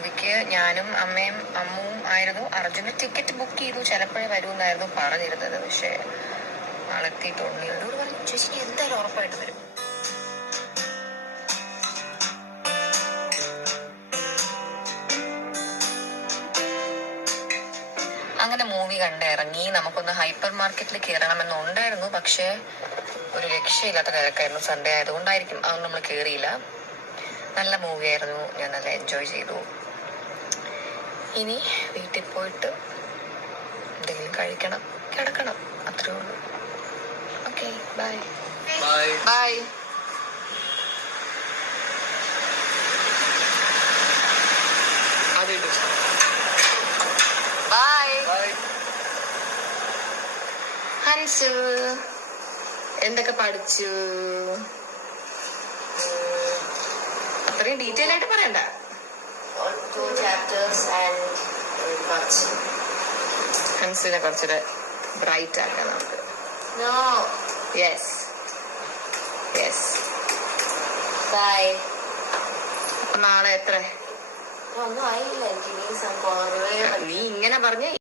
മൂവിക്ക് ഞാനും അമ്മയും അമ്മുവും ആയിരുന്നു. അർജുന് ടിക്കറ്റ് ബുക്ക് ചെയ്തു, ചിലപ്പോഴേ വരുമെന്നായിരുന്നു പറഞ്ഞിരുന്നത്. പക്ഷെ ആളെത്തിയിട്ടുണ്ട്. എന്നോട് പറഞ്ഞു ചേച്ചിക്ക് എന്തായാലും ഉറപ്പായിട്ട് വരും. അങ്ങനെ മൂവി കണ്ടിറങ്ങി. നമുക്കൊന്ന് ഹൈപ്പർ മാർക്കറ്റിൽ കയറണമെന്നുണ്ടായിരുന്നു, പക്ഷെ ഒരു രക്ഷയില്ലാത്ത തിരക്കായിരുന്നു. സൺഡേ ആയതുകൊണ്ടായിരിക്കും, അതൊന്നും നമ്മൾ കയറിയില്ല. നല്ല മൂവിയായിരുന്നു, ഞാൻ നല്ല എൻജോയ് ചെയ്തു. ഇനി വീട്ടിൽ പോയിട്ട് എന്തെങ്കിലും കഴിക്കണം, കിടക്കണം, അത്രേ ഉള്ളൂ. Okay, bye bye. Bye. Hansu എന്തൊക്കെ പഠിച്ചു? അത്രയും ഡീറ്റെയിൽ ആയിട്ട് പറയണ്ട. 2 chapters and ഹൻസിനെ കുറച്ചുകൂടെ ബ്രൈറ്റ് ആക്കാം നമുക്ക്. Yes bye. നാളെ എത്ര? ഒന്നും ആയില്ല എനിക്ക്. നീ ഇങ്ങനെ പറഞ്ഞ